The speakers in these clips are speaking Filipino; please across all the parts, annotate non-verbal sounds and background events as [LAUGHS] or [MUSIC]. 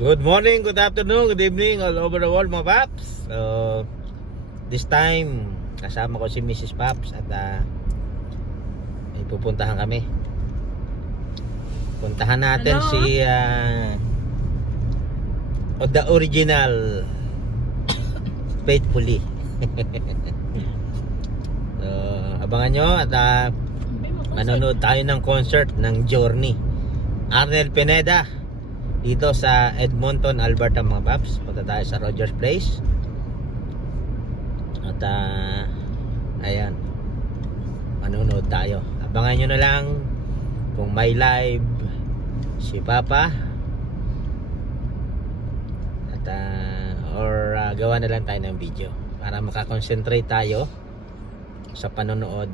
Good morning, good afternoon, good evening all over the world mga paps. So, this time kasama ko si Mrs. Paps at uh, may pupuntahan kami. Puntahan natin Ano? si uh, the original [COUGHS] faithfully. [LAUGHS] so, abangan nyo at uh, manonood tayo ng concert ng Journey. Arnel Pineda dito sa Edmonton, Alberta mga paps. Punta tayo sa Rogers Place. At ah, ayan. Manonood tayo. Abangan nyo na lang kung may live si Papa. At ah, or ah, gawa na lang tayo ng video para makakonsentrate tayo sa panonood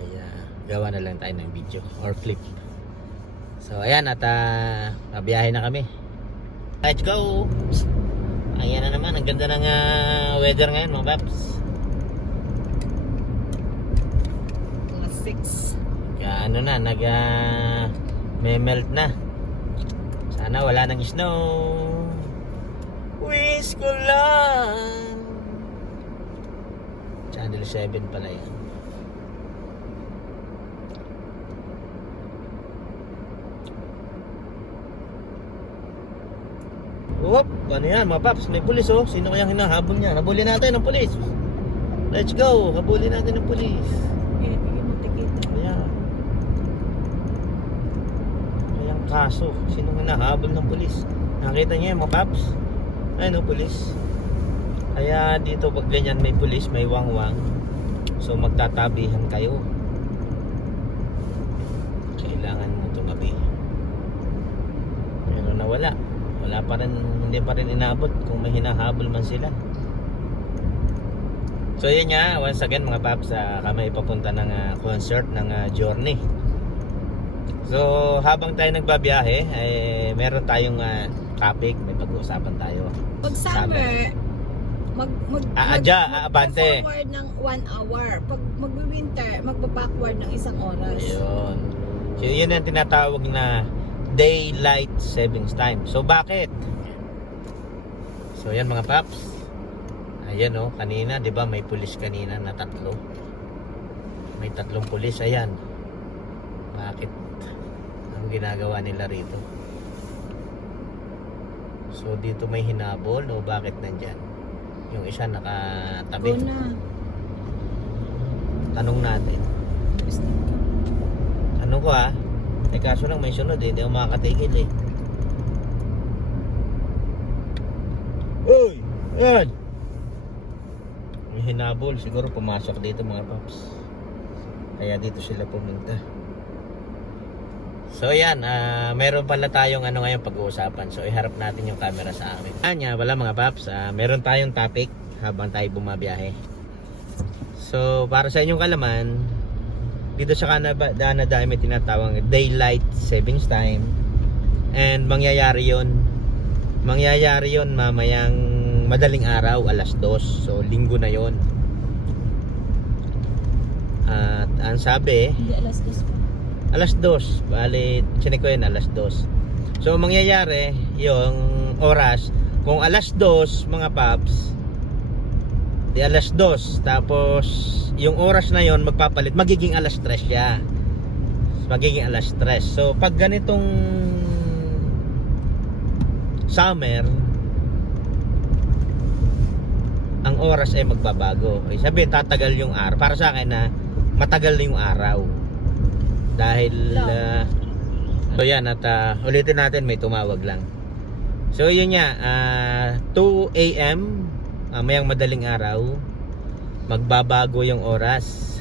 ay ah, gawa na lang tayo ng video or clip so ayan at uh, mabiyahe na kami. Let's go! Ayan na naman ang ganda ng ah, weather ngayon mga paps. Mga 6. Kaya ano na nag ah, may melt na. Sana wala nang snow. Wish ko lang. Channel 7 pala yan Whoop, ano yan mga paps, may pulis oh. Sino kayang hinahabol niya? Habulin natin ng pulis. Let's go, habulin natin ng pulis. Ayan. Kayang kaso, sino hinahabol ng pulis? Nakita niyo yung mga paps? Ayun oh, pulis. Kaya dito pag ganyan may pulis, may wangwang. So magtatabihan kayo. Wala pa rin, hindi pa rin inabot kung may hinahabol man sila. So yun nga, once again mga paps, uh, kami ipapunta ng ah, concert ng ah, Journey. So habang tayo nagbabiyahe, eh, meron tayong ah, topic, may pag-uusapan tayo. Pag summer, mag, mag, Aadya, mag, aabante. forward ng 1 hour. Pag mag-winter, magba-backward ng isang oras. Ayun. So yun ang tinatawag na daylight savings time. So bakit? So yan mga paps. Ayan oh, kanina 'di ba may pulis kanina na tatlo. May tatlong pulis ayan. Bakit? Ang ginagawa nila rito? So dito may hinabol o bakit nandyan? Yung isa Go nakatabi. na. Tanong natin. Ano ko ah? Eh kaso lang may sunod eh, hindi ako makakatigil eh. Uy! Yan! May hinabol, siguro pumasok dito mga paps. Kaya dito sila pumunta. So yan, ah, meron pala tayong ano ngayon pag-uusapan. So iharap natin yung camera sa amin. Anya, wala mga paps, ah, meron tayong topic habang tayo bumabiyahe. So para sa inyong kalaman, dito sa Canada, Canada may tinatawag daylight savings time. And mangyayari yon mangyayari yon mamayang madaling araw alas 2 so linggo na yon at ang sabi Hindi alas 10 pa. alas 2 bali chinek ko yun alas 2 so mangyayari yung oras. Kung alas 2 mga paps di alas 2 tapos yung oras na yon magpapalit. Magiging alas 3 siya. Magiging alas 3 so pag ganitong summer ang oras ay magbabago. Sabi tatagal yung araw. Para sa akin na matagal na yung araw. Dahil ah, so yan at ah, ulitin natin may tumawag lang. So yun nga ah, 2 a.m. ah, mayang madaling araw magbabago yung oras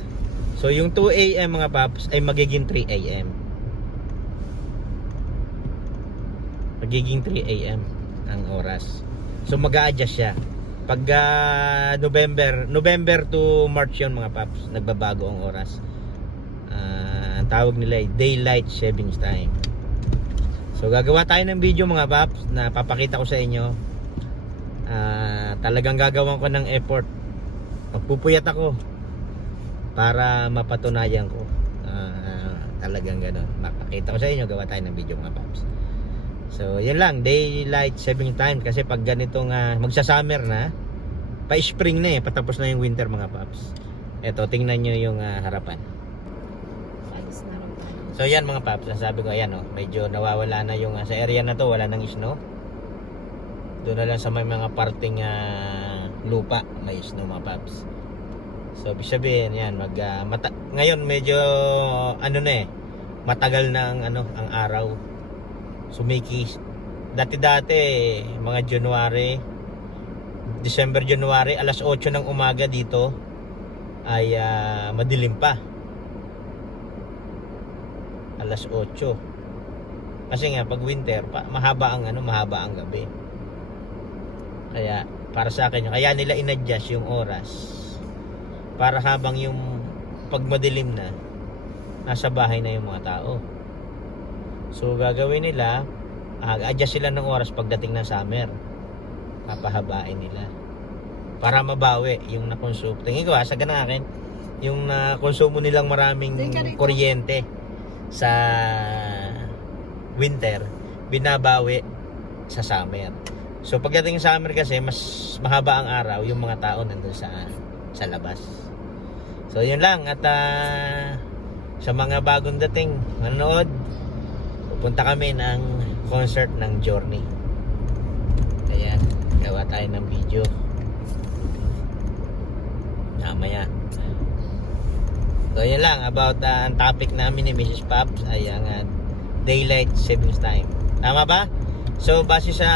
so yung 2 a.m. mga paps ay magiging 3 a.m. magiging 3 a.m. ang oras so mag adjust siya pag ah, November November to March yun mga paps nagbabago ang oras ang tawag nila ay daylight savings time so gagawa tayo ng video mga paps na papakita ko sa inyo Ah, talagang gagawan ko ng effort. Magpupuyat ako para mapatunayan ko. Ah, talagang gano'n. Mapakita ko sa inyo gawa tayo ng video mga paps. So, yun lang, daylight saving time. Kasi pag ganitong ah, magsa-summer na, pa-spring na eh, patapos na yung winter mga paps. Ito, tingnan nyo yung ah, harapan. So yan mga paps, sabi ko ayan oh, medyo nawawala na yung ah, sa area na to, wala nang snow. Doon na lang sa may mga parting ah, lupa may snow mga paps. So ibig sabihin yan, mag ah, mata- ngayon medyo ano na eh, matagal na ang ano, ang araw. Sumikis. Dati-dati mga January, December, January, alas 8 ng umaga dito ay ah, madilim pa alas 8. Kasi nga pag winter, pa, mahaba ang ano, mahaba ang gabi. Kaya para sa akin, kaya nila inadjust yung oras para habang yung pag madilim na nasa bahay na yung mga tao. So gagawin nila, ah, adjust sila ng oras pagdating ng summer. Papahabain nila. Para mabawi yung nakonsume. Tingin ko ha, sa ganang akin, yung nakonsumo nilang maraming kuryente sa winter, binabawi sa summer. So pagdating summer kasi mas mahaba ang araw yung mga tao nandun sa sa labas. So yun lang at ah, sa mga bagong dating manonood, pupunta kami ng concert ng Journey. Kaya gawa tayo ng video. Mamaya. So yun lang about ah, ang topic namin ni Mrs. Pops ay ang ah, daylight savings time. Tama ba? So base sa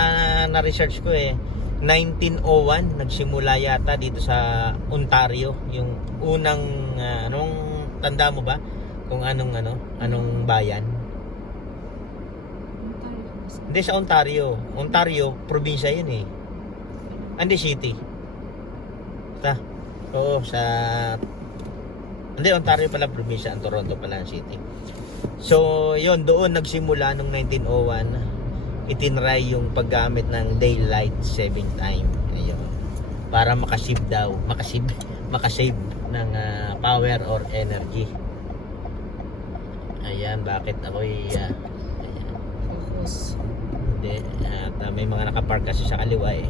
na-research ko eh 1901 nagsimula yata dito sa Ontario. Yung unang ah, anong tanda mo ba? Kung anong ano anong bayan? Hindi sa Ontario. Ontario probinsya yun eh. Hindi city. Ta. Oo sa hindi Ontario pala probinsya. Ang Toronto pala ang city. So yon doon nagsimula nung 1901 itinry yung paggamit ng daylight saving time ayun para makasave daw makasave [LAUGHS] makasave ng ah, power or energy ayan bakit ako'y ah, ayan. Hindi. At uh, may mga nakapark kasi sa kaliwa eh.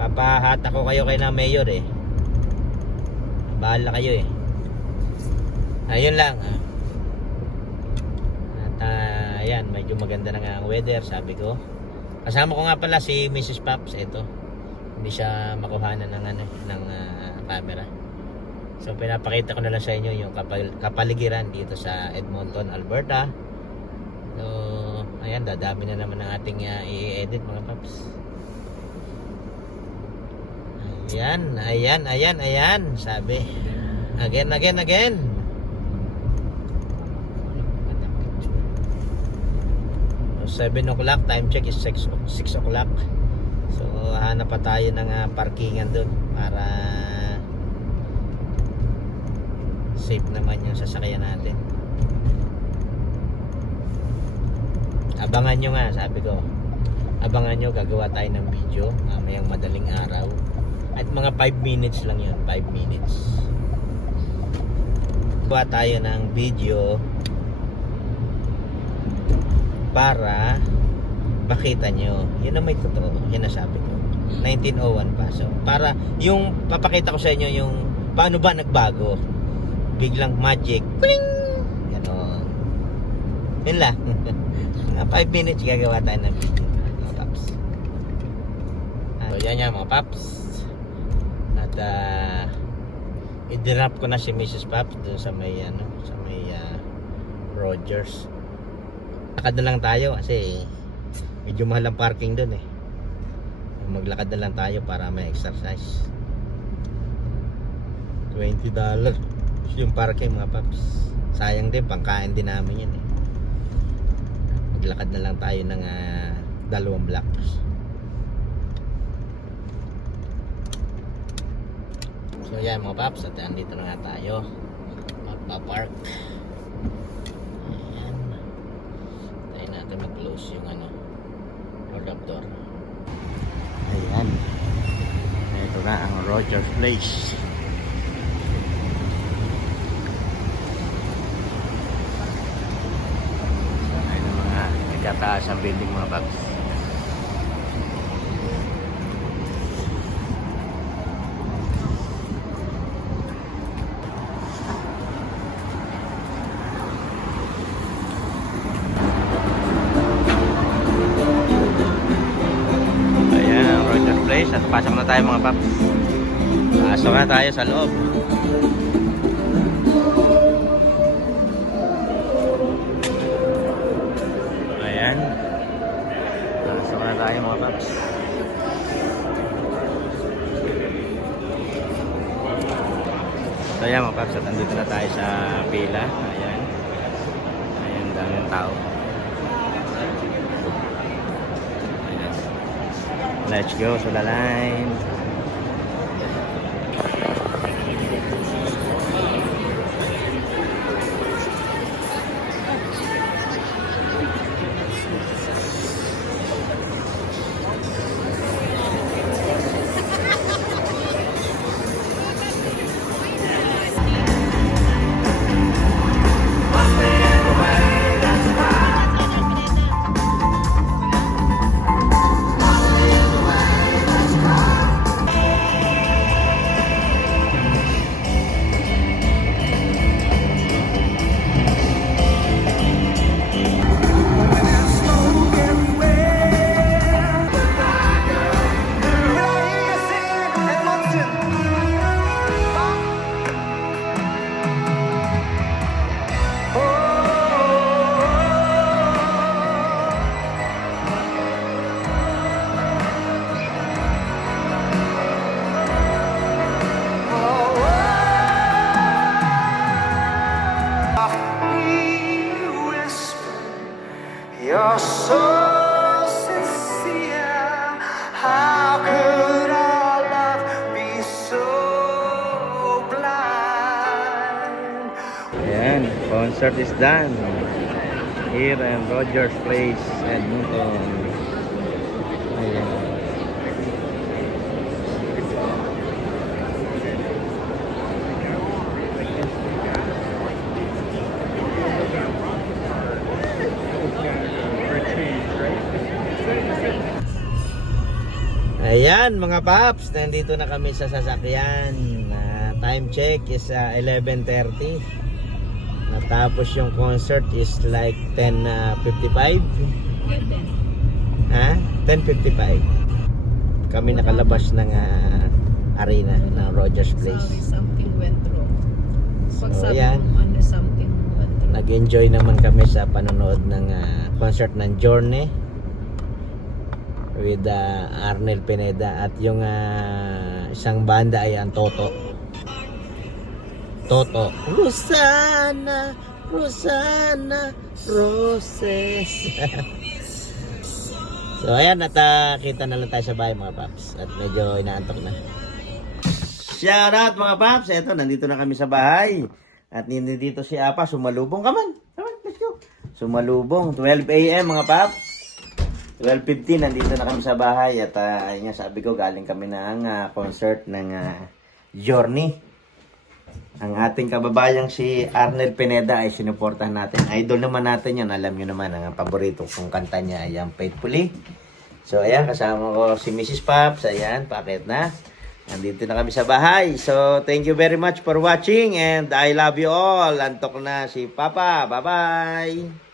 Papahat ako kayo kay na mayor eh. Bahala kayo eh. Ayun lang. ah. Ayan, medyo maganda na nga ang weather, sabi ko. Kasama ko nga pala si Mrs. Pops, ito. Hindi siya makuhanan ng ano, ng ah, camera. So pinapakita ko na lang sa inyo yung kapal kapaligiran dito sa Edmonton, Alberta. So, ayan, dadami na naman ang ating uh, i-edit mga paps. Ayan, ayan, ayan, ayan, sabi. Again, again, again. So, 7 o'clock, time check is 6, o- 6 o'clock. So, hanap pa tayo ng uh, parkingan doon para safe naman yung sasakyan natin. Abangan nyo nga, sabi ko. Abangan nyo, gagawa tayo ng video mamayang madaling araw. At mga 5 minutes lang yun, 5 minutes. Gawa tayo ng video para makita nyo. Yun ang may totoo. Yan ang sabi ko. 1901 pa. So, para yung papakita ko sa inyo yung paano ba nagbago. Biglang magic. Pling! Ganon. Yun lang. [LAUGHS] Mga 5 minutes gagawa tayo ng video. Mga paps. So, yan yan mga paps. At uh, i-drop ko na si Mrs. Paps doon sa may ano, sa may ah, Rogers. Lakad na lang tayo kasi medyo mahal ang parking doon eh. Maglakad na lang tayo para may exercise. 20 dollar yung parking mga paps. Sayang din, pangkain din namin yan eh. Maglakad na lang tayo ng ah, dalawang blocks. So yan mga paps, at andito na nga tayo. Magpa-park. Ayan. Tayo mag-close yung ano, door. Ayan. Ito na ang Rogers Place. Ayun ang mga nagka mataas ang building mga paps. Tayo sa loob. Ayan. Pasok na tayo mga paps. So ayan mga paps, at nandito na tayo sa pila. Ayan. Ayan, daming tao. Let's go sa line. Concert is done. Here in Rogers Place, Edmonton. Ayan. Ayan mga paps, nandito na kami sa sasakyan. Ah, time check is ah, 11.30. Natapos yung concert is like 10.55. Ha? 10.55. Kami nakalabas ng ah, arena ng Rogers Place. something went wrong. Pag So, yan. ano, something went wrong. Nag-enjoy naman kami sa panonood ng ah, concert ng Journey with ah, Arnel Pineda at yung ah, isang banda ay ang Toto. Toto. Rosana, Rosana, Roses. [LAUGHS] so ayan, at ah, kita na lang tayo sa bahay mga paps. At medyo inaantok na. Shout out mga paps. Eto, nandito na kami sa bahay. At nandito si Apa, sumalubong ka man. Come on, let's go. Sumalubong, 12 a.m. mga paps. 12.15, nandito na kami sa bahay. At ah, ayun nga, sabi ko, galing kami ng ah, concert ng ah, Journey. Ang ating kababayang si Arnel Pineda ay sinuportahan natin. Idol naman natin yan. Alam nyo naman, ang paborito kong kanta niya ay ang Faithfully. So, ayan, kasama ko si Mrs. Pops. Ayan, pakit na. Nandito na kami sa bahay. So, thank you very much for watching and I love you all. Antok na si Papa. Bye-bye.